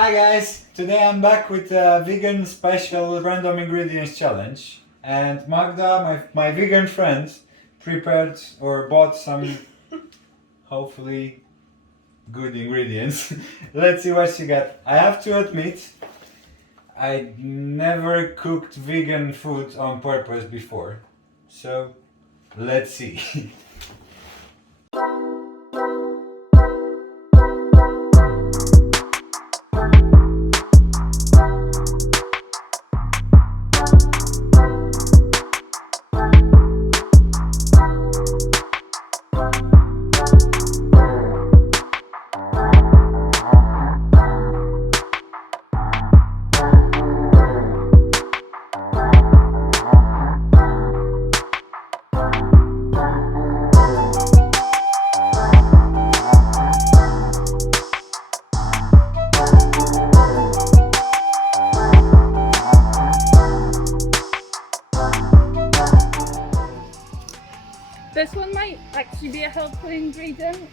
Hi guys! Today I'm back with a vegan special random ingredients challenge, and Magda, my vegan friend, prepared or bought some hopefully good ingredients. Let's see what she got. I have to admit, I never cooked vegan food on purpose before, so let's see. This one might actually be a helpful ingredient.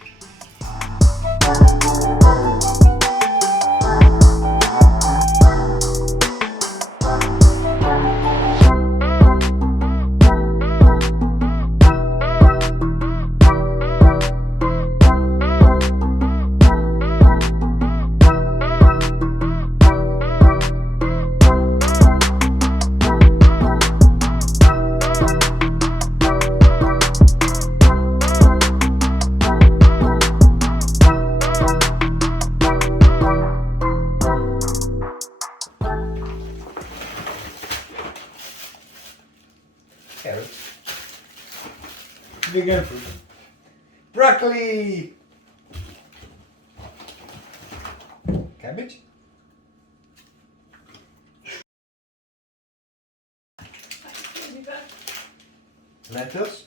Carrots. Vegan food. Broccoli! Cabbage? Lentils?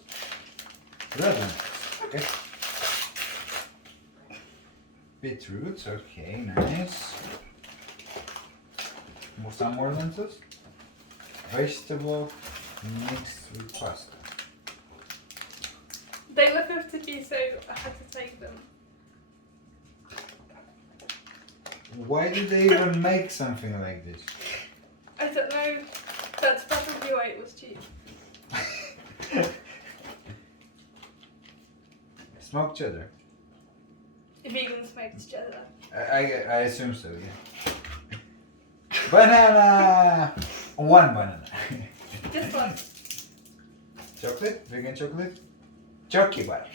Red lentils. Okay. Beetroots, okay, nice. Some more lentils. Vegetable mixed with pasta. They were 50p, so I had to take them. Why did they even make something like this? I don't know. That's probably why it was cheap. Smoked cheddar. Vegan smoked cheddar. I assume so, yeah. Banana! One banana. Just one. Chocolate? Vegan chocolate? Chocolate bar.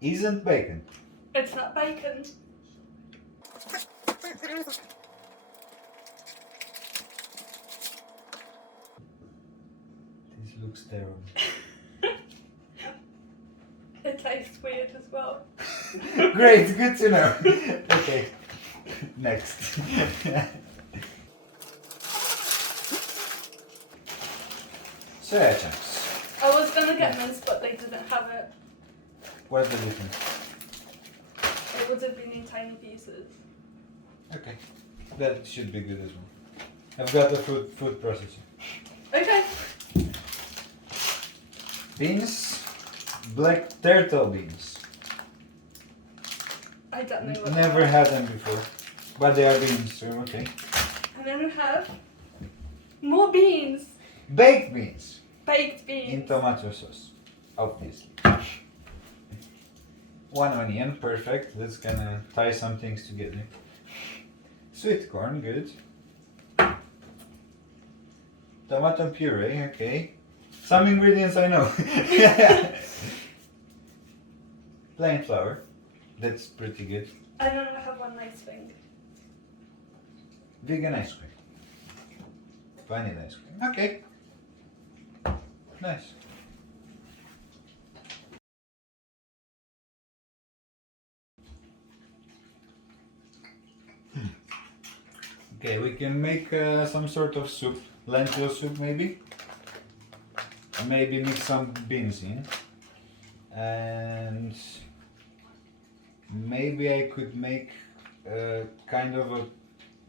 Isn't bacon. It's not bacon. This looks terrible. It tastes weird as well. Great, good to know. Okay, next. Soya chunks. I was gonna get mince, but they didn't have it. What's the difference? It would have been in tiny pieces. Okay, that should be good as well. I've got the food processor. Okay. Beans, black turtle beans. I don't know what. Never had them before, but they are beans, so okay. And then we have more beans. Baked beans Baked beans. in tomato sauce, obviously. One onion, perfect. Let's gonna tie some things together. Sweet corn, good. Tomato puree, okay. Some ingredients I know. Plain flour, that's pretty good. And then I have one nice thing. Vegan ice cream. Vanilla ice cream, okay. Nice. Okay, we can make some sort of soup, lentil soup maybe. Maybe mix some beans in. And maybe I could make kind of a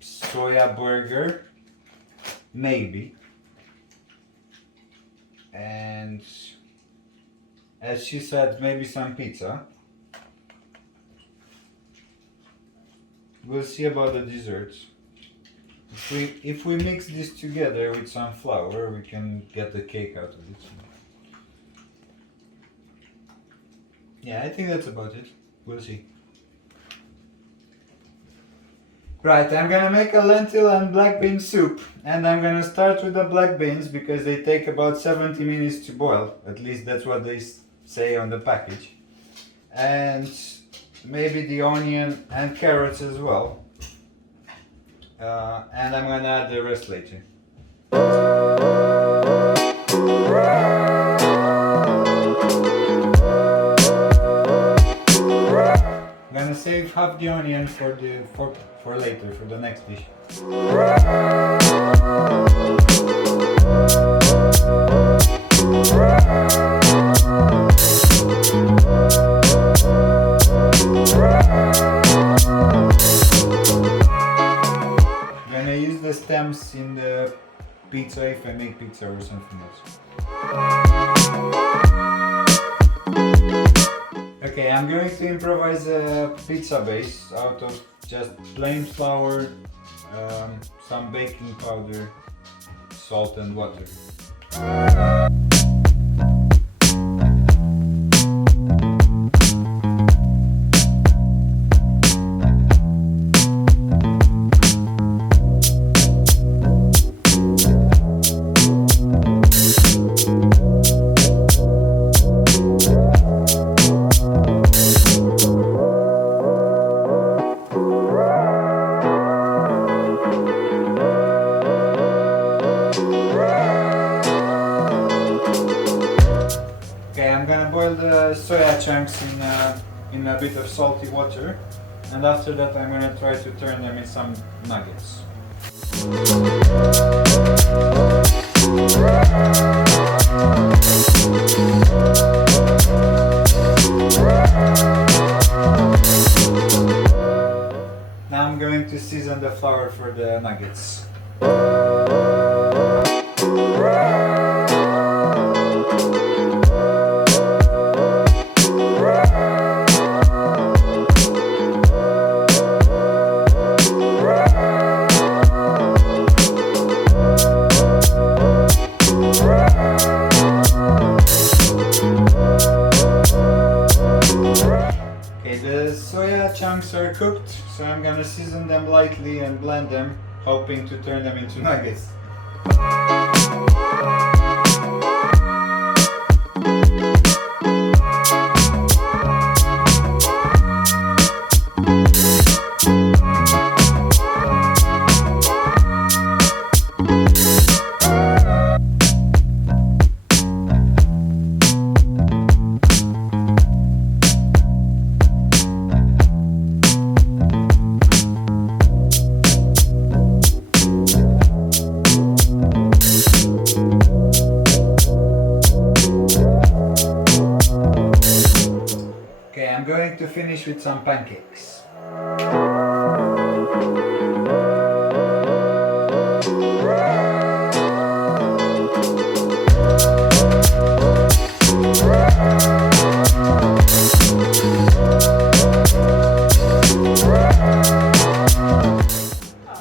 soya burger. Maybe. And as she said, maybe some pizza. we'll see about the desserts. If we mix this together with some flour, we can get the cake out of it. Yeah, I think that's about it. We'll see. Right, I'm gonna make a lentil and black bean soup, and I'm gonna start with the black beans because they take about 70 minutes to boil. At least that's what they say on the package. And maybe the onion and carrots as well. And I'm gonna add the rest later. I'm gonna save half the onion for later, for the next dish. I'm gonna use the stems in the pizza if I make pizza or something else. Okay, I'm going to improvise a pizza base out of just plain flour, some baking powder, salt and water. I'm gonna boil the soya chunks in a bit of salty water, and after that I'm gonna try to turn them in some nuggets. Now I'm going to season the flour for the nuggets. The soya chunks are cooked, so I'm gonna season them lightly and blend them, hoping to turn them into nuggets. I'm going to finish with some pancakes.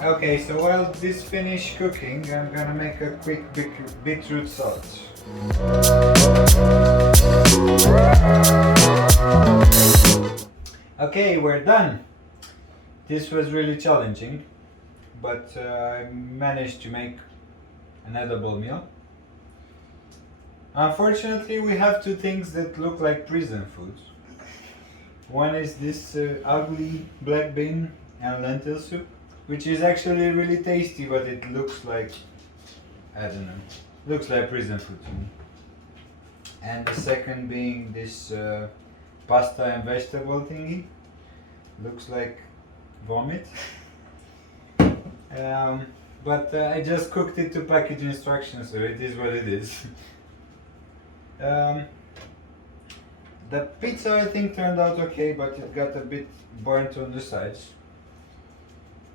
Okay, so while this finishes cooking, I'm gonna make a quick beetroot salad. Okay, we're done. This was really challenging, but I managed to make an edible meal. Unfortunately, we have two things that look like prison foods. One is this ugly black bean and lentil soup, which is actually really tasty, but it looks like, I don't know, looks like prison food to me. And the second being this pasta and vegetable thingy. Looks like vomit. But I just cooked it to package instructions, so it is what it is. The pizza I think turned out okay, but it got a bit burnt on the sides.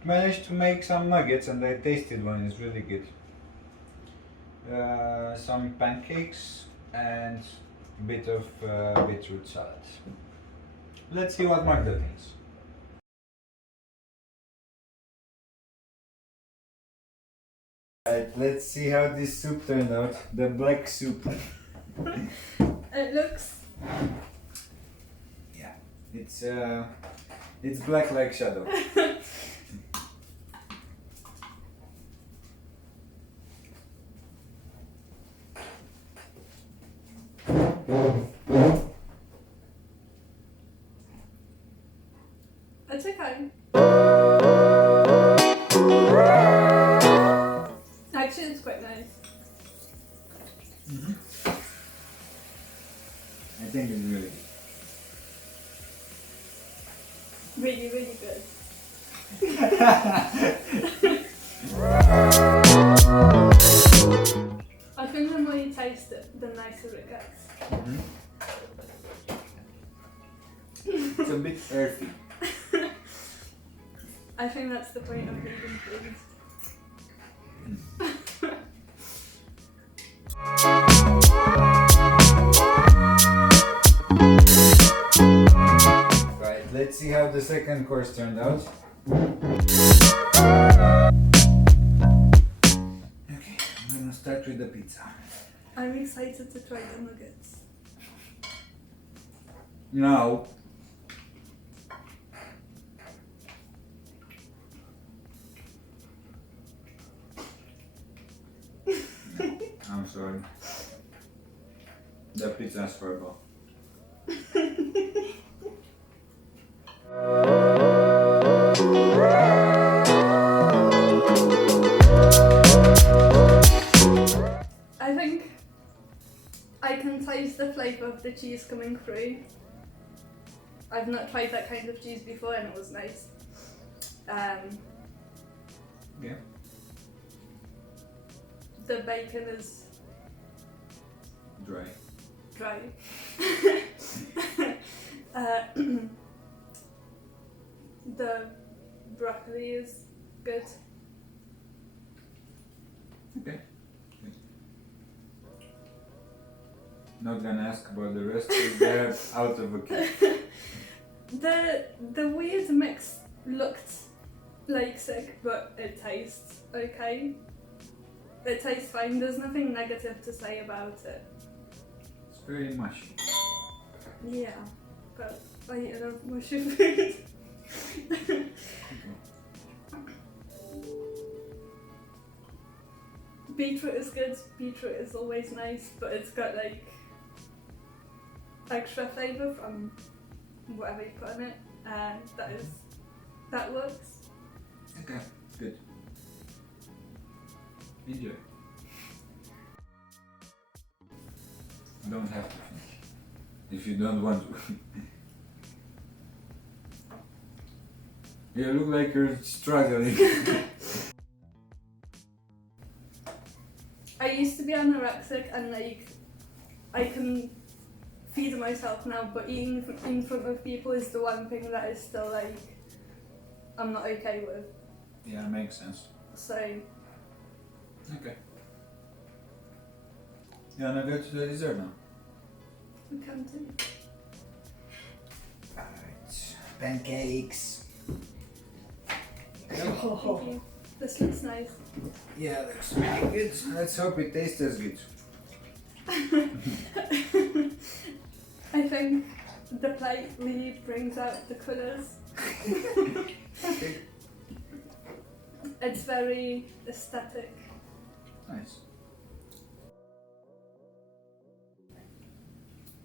Managed to make some nuggets and I tasted one, it's really good. Some pancakes and a bit of beetroot salad. Let's see what Magda thinks. Right, let's see how this soup turned out. The black soup. It looks. Yeah, it's black like shadow. It's okay. Actually, it's quite nice. I think it's really good. Really, really good. I think the more you taste it, the nicer it gets. It's a bit earthy. I think that's the point of vegan foods. Right, let's see how the second course turned out. Okay, I'm gonna start with the pizza. I'm excited to try the nuggets. No. I'm sorry. The pizza's horrible. I think I can taste the flavour of the cheese coming through. I've not tried that kind of cheese before and it was nice. Yeah. The bacon is Dry. dry. The broccoli is good. Okay. Not gonna ask about the rest because they're out of a kit. The weird mix looked like sick, but it tastes okay. It tastes fine. There's nothing negative to say about it. It's very mushy. Yeah, but I eat enough mushy food. Beetroot is good. Beetroot is always nice, but it's got like extra flavour from whatever you put in it, and that works. Okay, good. Enjoy. You don't have to finish. If you don't want to. You look like you're struggling. I used to be anorexic and like I can feed myself now, but eating in front of people is the one thing that is still like I'm not okay with. Yeah, makes sense. So Okay. You wanna go to the dessert now? we can do. Alright. Pancakes. Thank you. This looks nice. Yeah, looks really good. Let's hope it tastes as good. I think the plate really brings out the colours. Okay. It's very aesthetic. Nice.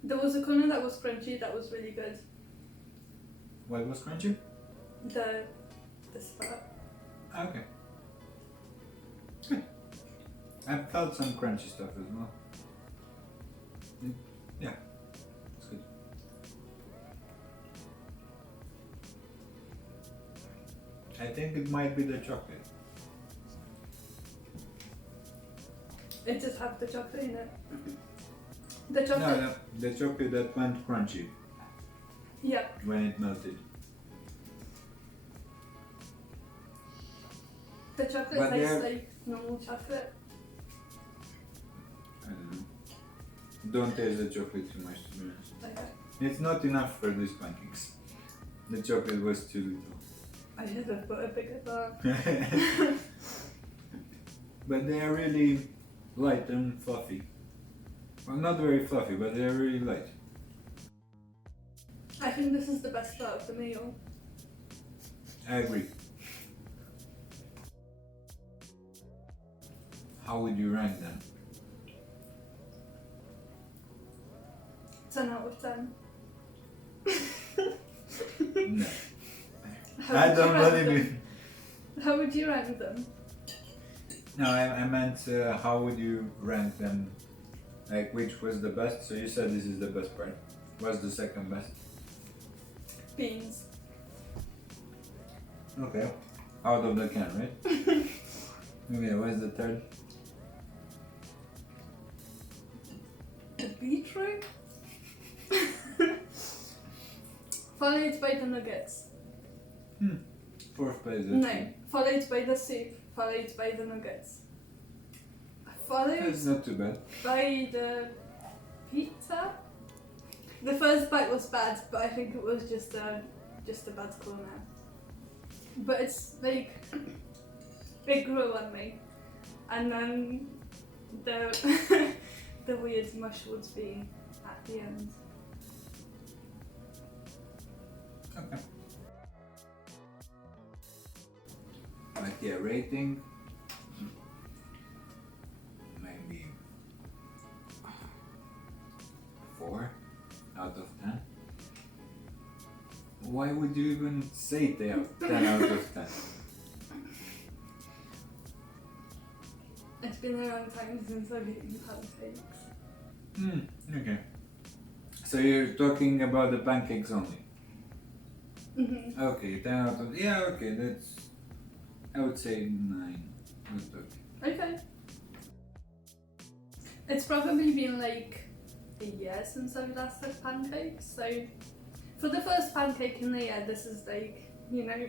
There was a corner that was crunchy that was really good. What was crunchy? This part. Okay. Good. I felt some crunchy stuff as well. Yeah, it's good. I think it might be the chocolate. It just have the chocolate in it. The chocolate. No, the chocolate that went crunchy Yeah. when it melted. The chocolate But tastes they're- like normal chocolate. I don't know. Don't taste the chocolate too much, to be honest. Okay. It's not enough for these pancakes. The chocolate was too I should have put a bigger bar. little. but they are really light and fluffy. Well, not very fluffy, but they are really light. I think this is the best part of the meal. I agree. How would you rank them? 10 out of 10. No. How I would don't you rank believe them? you. How would you rank them? No, I meant how would you rank them? Like which was the best? So you said this is the best part. What's the second best? Beans. Okay. Out of the can, right? Okay, what's the third? The beetroot? Followed by the nuggets. Fourth place. No, followed by the soup, followed by the nuggets. Followed That's not too bad. by the pizza. The first bite was bad, but I think it was just a bad corner. But it's like it grew on me, and then the the weird mush would be at the end. Okay. Like yeah, rating maybe 4 out of 10. Why would you even say 10 out of 10? It's been a long time since I've eaten pancakes. Okay. So you're talking about the pancakes only? Mm-hmm. Okay, 10 out of... Yeah, okay, that's... I would say 9. That's okay. Okay. It's probably been like a year since I've last had pancakes, so for the first pancake in the year, this is like, you know,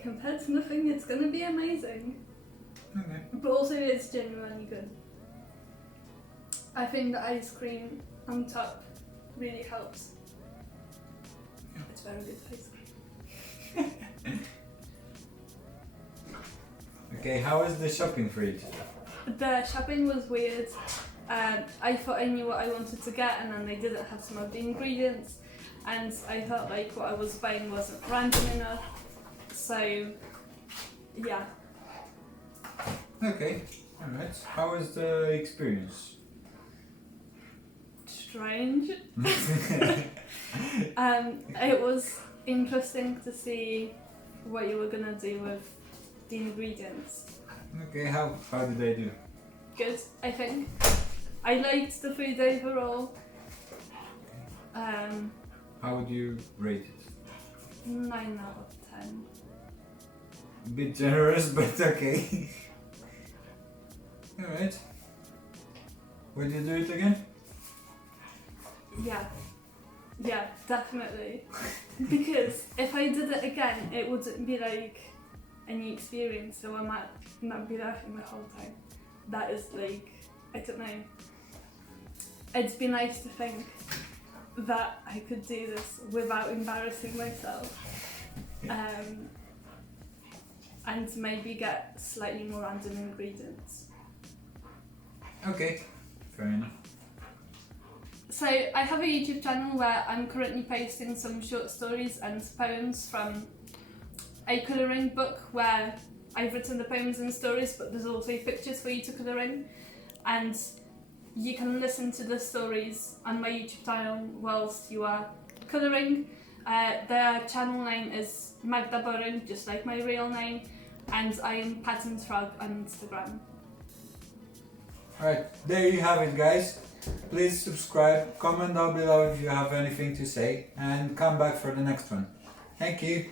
compared to nothing, it's gonna be amazing. Okay. But also it's genuinely good. I think the ice cream on top really helps. Yeah. It's very good ice cream. Okay, how was the shopping for each? The shopping was weird. I thought I knew what I wanted to get, and then they didn't have some of the ingredients, and I felt like what I was buying wasn't random enough. So, yeah. Okay, alright. How was the experience? Strange. It was interesting to see what you were gonna do with the ingredients. Okay, how did they do? Good, I think. I liked the food overall. How would you rate it? 9 out of 10. A bit generous, but okay. Alright. Will you do it again? Yeah, definitely. Because if I did it again, it wouldn't be like a new experience, so I might not be laughing the whole time. That is like, I don't know. It'd be nice to think that I could do this without embarrassing myself. And maybe get slightly more random ingredients. Okay, fair enough. So I have a YouTube channel where I'm currently posting some short stories and poems from a colouring book where I've written the poems and stories, but there's also pictures for you to colour in, and you can listen to the stories on my YouTube channel whilst you are colouring. Their channel name is Magda, just like my real name, and I am Pattern Frog on Instagram. Alright, there you have it, guys. Please subscribe, comment down below if you have anything to say, and come back for the next one. Thank you.